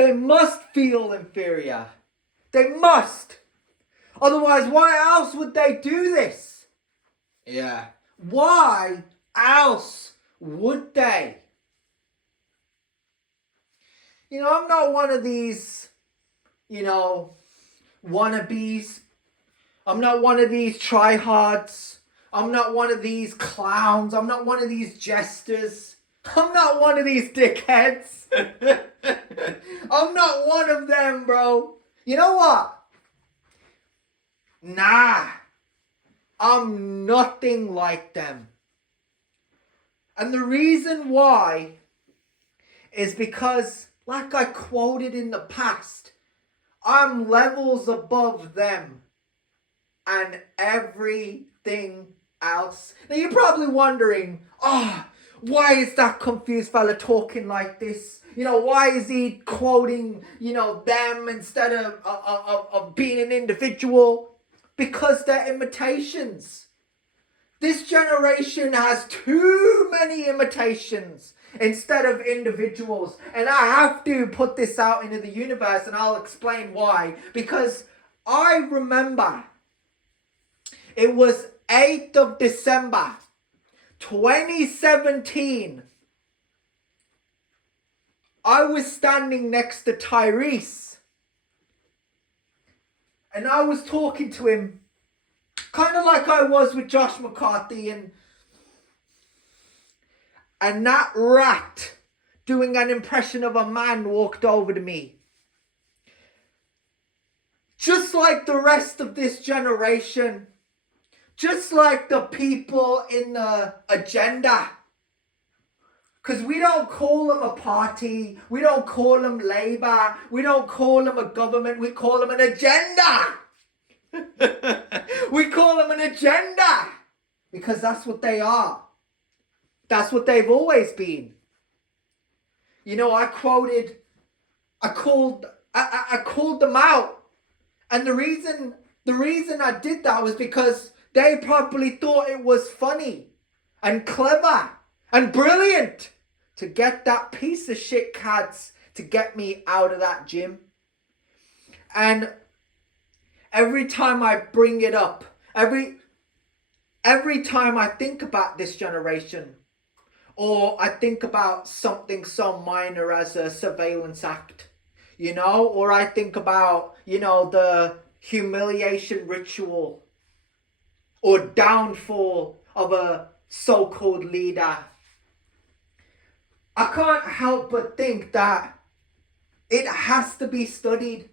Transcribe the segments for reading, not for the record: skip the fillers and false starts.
They must feel inferior. They must. Otherwise, why else would they do this? Yeah. Why else would they? I'm not one of these, wannabes. I'm not one of these tryhards. I'm not one of these clowns. I'm not one of these jesters. I'm not one of these dickheads. I'm not one of them, bro. You know what? Nah. I'm nothing like them. And the reason why is because, like I quoted in the past, I'm levels above them and everything else. Now you're probably wondering, why is that confused fella talking like this? Why is he quoting, them instead of being an individual? Because they're imitations. This generation has too many imitations instead of individuals. And I have to put this out into the universe, and I'll explain why. Because I remember it was 8th of December, 2017. I was standing next to Tyrese. And I was talking to him, kind of like I was with Josh McCarthy, and that rat doing an impression of a man walked over to me. Just like the rest of this generation, just like the people in the agenda. Because we don't call them a party, we don't call them Labour, we don't call them a government, we call them an agenda. We call them an agenda because that's what they are. That's what they've always been. I called them out, and the reason I did that was because they probably thought it was funny and clever and brilliant to get that piece of shit cats to get me out of that gym. And every time I bring it up, every time I think about this generation, or I think about something so minor as a surveillance act, or I think about, the humiliation ritual or downfall of a so-called leader, I can't help but think that it has to be studied.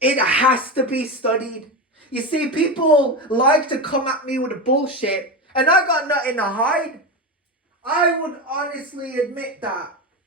It has to be studied. You see, people like to come at me with a bullshit, and I got nothing to hide. I would honestly admit that